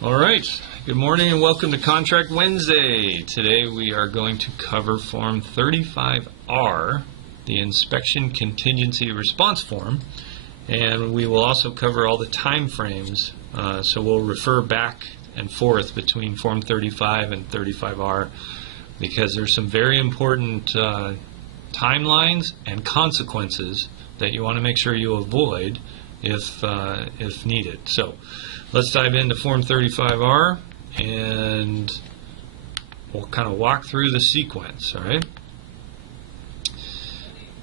All right, good morning and welcome to Contract Wednesday. Today we are going to cover Form 35R, the Inspection Contingency Response Form, and we will also cover all the time frames. So we'll refer back and forth between Form 35 and 35R because there's some very important timelines and consequences that you want to make sure you avoid if needed. So let's dive into Form 35R and we'll kind of walk through the sequence, all right?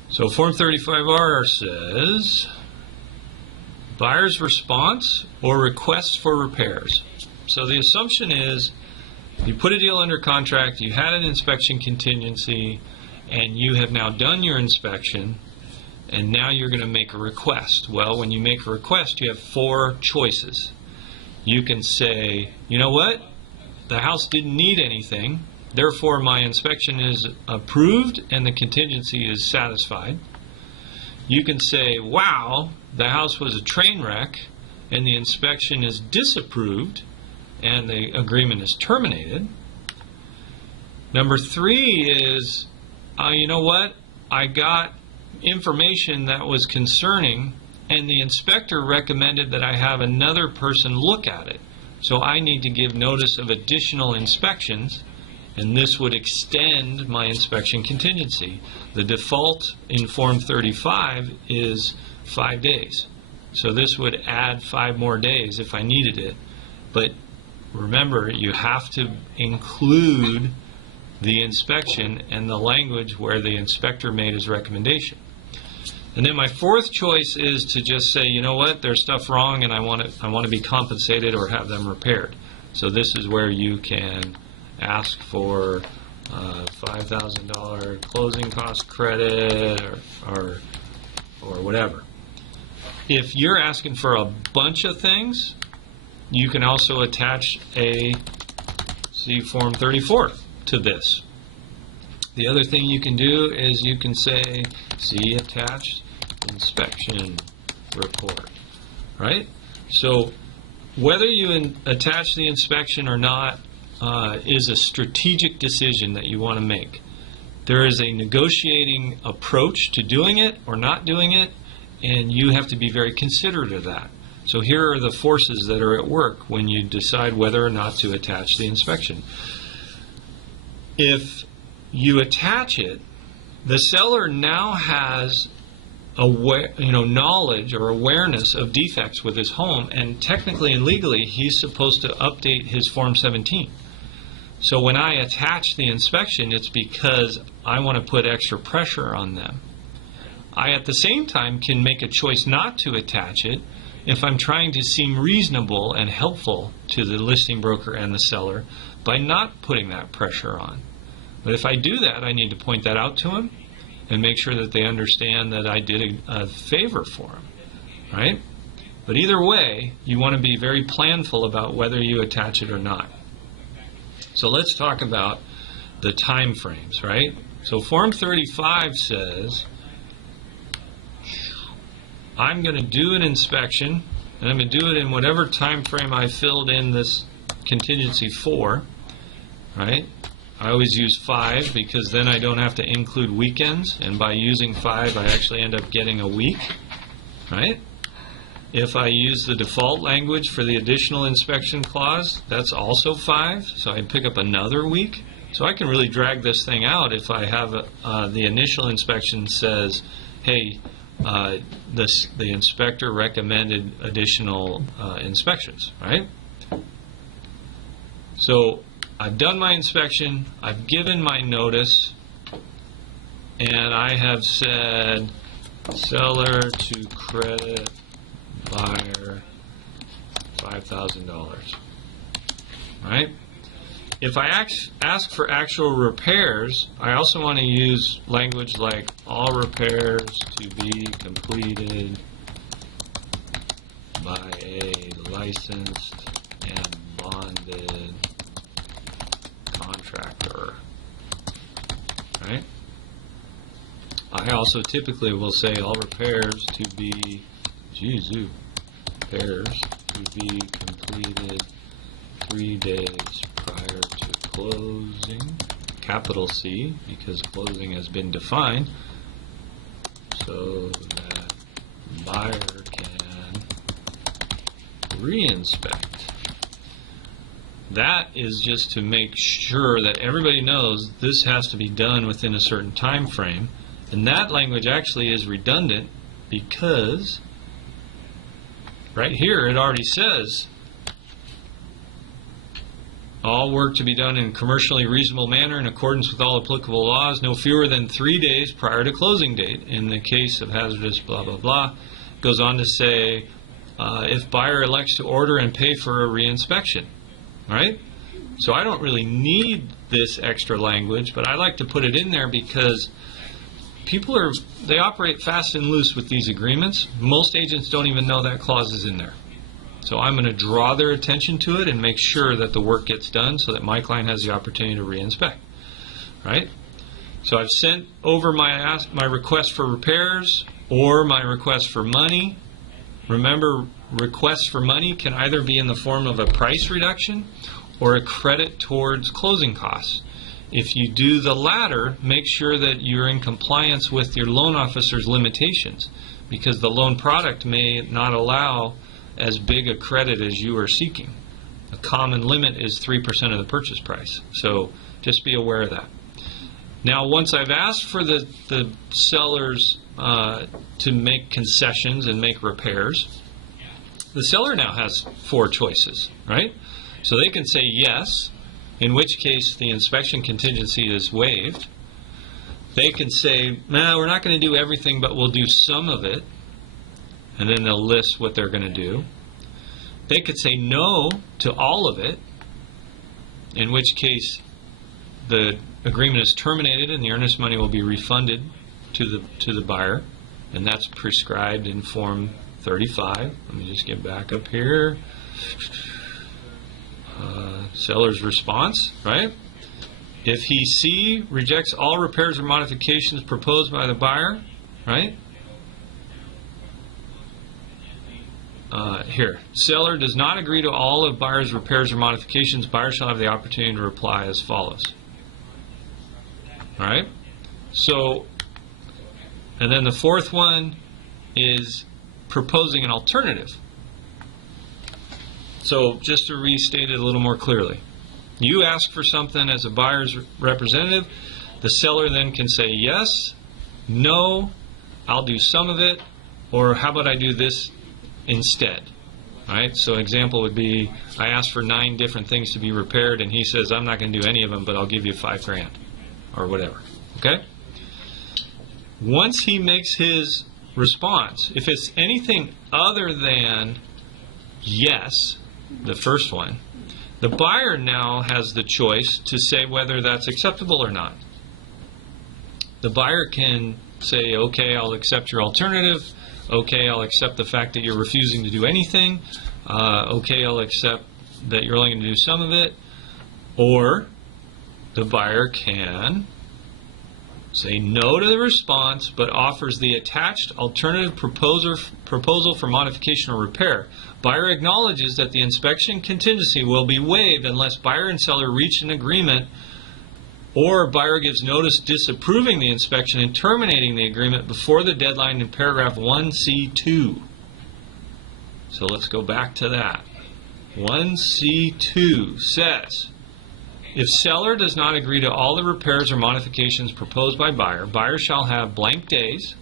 So Form 35R says buyer's response or request for repairs. So the assumption is you put a deal under contract, you had an inspection contingency, and you have now done your inspection, and now you're going to make a request. Well, when you make a request, you have four choices. You can say, you know what, the house didn't need anything, therefore my inspection is approved and the contingency is satisfied. You can say, wow, the house was a train wreck and the inspection is disapproved and the agreement is terminated. Number three is, you know what, I got information that was concerning and the inspector recommended that I have another person look at it. So I need to give notice of additional inspections, and this would extend my inspection contingency. The default in Form 35 is 5 days. So this would add 5 more days if I needed it. But remember, you have to include the inspection and the language where the inspector made his recommendation. And then my fourth choice is to just say, you know what, there's stuff wrong and I want to be compensated or have them repaired. So this is where you can ask for $5,000 closing cost credit or whatever. If you're asking for a bunch of things, you can also attach a Form 34 to this. The other thing you can do is you can say, see attached inspection report, right? So whether you attach the inspection or not is a strategic decision that you want to make. There is a negotiating approach to doing it or not doing it, and you have to be very considerate of that. So here are the forces that are at work when you decide whether or not to attach the inspection. If you attach it, the seller now has knowledge or awareness of defects with his home, and technically and legally he's supposed to update his Form 17. So when I attach the inspection, it's because I want to put extra pressure on them. I at the same time can make a choice not to attach it if I'm trying to seem reasonable and helpful to the listing broker and the seller by not putting that pressure on. But if I do that, I need to point that out to them and make sure that they understand that I did a favor for them, right? But either way, you want to be very planful about whether you attach it or not. So let's talk about the time frames, right? So Form 35 says, I'm going to do an inspection, and I'm going to do it in whatever time frame I filled in this contingency for, right? I always use 5 because then I don't have to include weekends, and by using 5 I actually end up getting a week, right? If I use the default language for the additional inspection clause, that's also 5, so I pick up another week. So I can really drag this thing out if I have the initial inspection says, hey, the inspector recommended additional inspections, right? So I've done my inspection, I've given my notice, and I have said seller to credit buyer $5,000, right? If I ask for actual repairs, I also want to use language like all repairs to be completed by a licensed and bonded contractor, right? I also typically will say all repairs to be, repairs to be completed 3 days prior to closing, capital C, because closing has been defined, so that buyer can reinspect. That is just to make sure that everybody knows this has to be done within a certain time frame. And that language actually is redundant because right here it already says all work to be done in commercially reasonable manner in accordance with all applicable laws no fewer than 3 days prior to closing date. In the case of hazardous blah blah blah, goes on to say if buyer elects to order and pay for a reinspection. Right? So I don't really need this extra language, but I like to put it in there because people they operate fast and loose with these agreements. Most agents don't even know that clause is in there. So I'm going to draw their attention to it and make sure that the work gets done so that my client has the opportunity to reinspect. Right? So I've sent over my request for repairs or my request for money. Remember, requests for money can either be in the form of a price reduction or a credit towards closing costs. If you do the latter, make sure that you're in compliance with your loan officer's limitations, because the loan product may not allow as big a credit as you are seeking. A common limit is 3% of the purchase price, so just be aware of that. Now, once I've asked for the sellers to make concessions and make repairs, the seller now has 4 choices, right? So they can say yes, in which case the inspection contingency is waived. They can say, no, we're not going to do everything, but we'll do some of it, and then they'll list what they're going to do. They could say no to all of it, in which case the agreement is terminated and the earnest money will be refunded to the buyer, and that's prescribed in Form 35. Let me just get back up here. Seller's response, right? If he C rejects all repairs or modifications proposed by the buyer, right? Here, seller does not agree to all of buyer's repairs or modifications, buyer shall have the opportunity to reply as follows. All right? So, and then the 4th one is proposing an alternative. So, just to restate it a little more clearly, you ask for something as a buyer's representative, the seller then can say yes, no, I'll do some of it, or how about I do this instead. Right? So an example would be, I asked for 9 different things to be repaired, and he says, I'm not going to do any of them, but I'll give you $5,000 or whatever. Okay? Once he makes his response, if it's anything other than yes, the first one, the buyer now has the choice to say whether that's acceptable or not. The buyer can say, okay, I'll accept your alternative. Okay, I'll accept the fact that you're refusing to do anything. Okay, I'll accept that you're only going to do some of it. Or the buyer can say no to the response, but offers the attached alternative proposal for modification or repair. Buyer acknowledges that the inspection contingency will be waived unless buyer and seller reach an agreement, or buyer gives notice disapproving the inspection and terminating the agreement before the deadline in paragraph 1C2. So let's go back to that. 1C2 says, if seller does not agree to all the repairs or modifications proposed by buyer, buyer shall have blank days,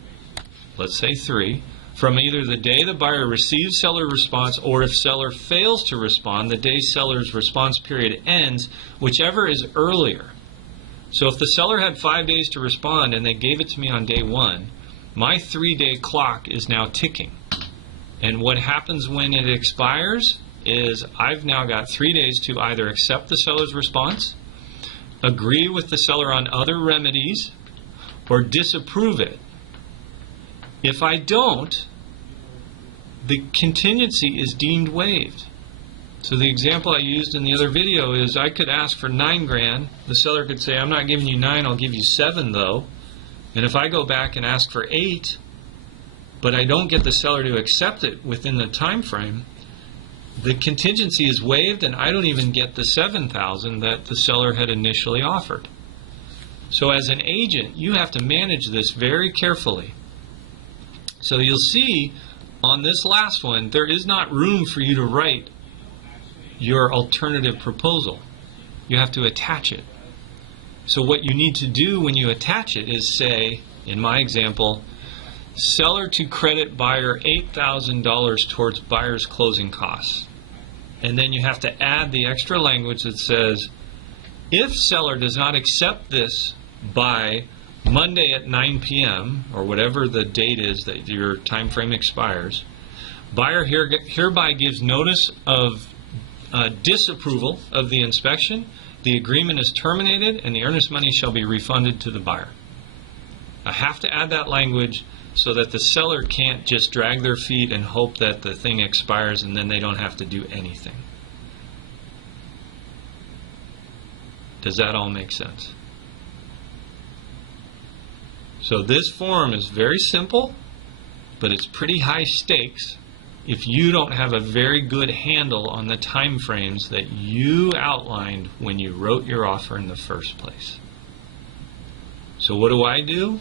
let's say 3, from either the day the buyer receives seller response, or if seller fails to respond, the day seller's response period ends, whichever is earlier. So if the seller had 5 days to respond and they gave it to me on day 1, my 3-day clock is now ticking. And what happens when it expires is I've now got 3 days to either accept the seller's response, agree with the seller on other remedies, or disapprove it. If I don't, the contingency is deemed waived. So the example I used in the other video is I could ask for $9,000. The seller could say, I'm not giving you 9, I'll give you 7 though. And if I go back and ask for 8, but I don't get the seller to accept it within the time frame, the contingency is waived and I don't even get the $7,000 that the seller had initially offered. So as an agent, you have to manage this very carefully. So you'll see on this last one, there is not room for you to write your alternative proposal. You have to attach it. So what you need to do when you attach it is say, in my example, seller to credit buyer $8,000 towards buyer's closing costs. And then you have to add the extra language that says, if seller does not accept this by Monday at 9 p.m. or whatever the date is that your time frame expires, buyer hereby gives notice of disapproval of the inspection, the agreement is terminated, and the earnest money shall be refunded to the buyer. I have to add that language so that the seller can't just drag their feet and hope that the thing expires and then they don't have to do anything. Does that all make sense? So this form is very simple, but it's pretty high stakes if you don't have a very good handle on the time frames that you outlined when you wrote your offer in the first place. So what do?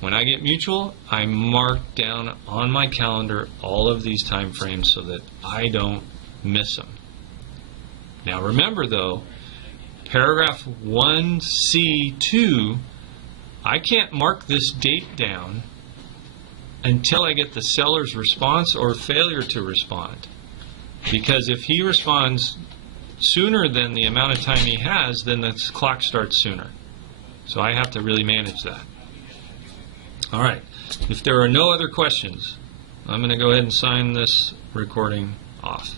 When I get mutual, I mark down on my calendar all of these time frames so that I don't miss them. Now remember though, paragraph 1C2, I can't mark this date down until I get the seller's response or failure to respond. Because if he responds sooner than the amount of time he has, then the clock starts sooner. So I have to really manage that. All right. If there are no other questions, I'm going to go ahead and sign this recording off.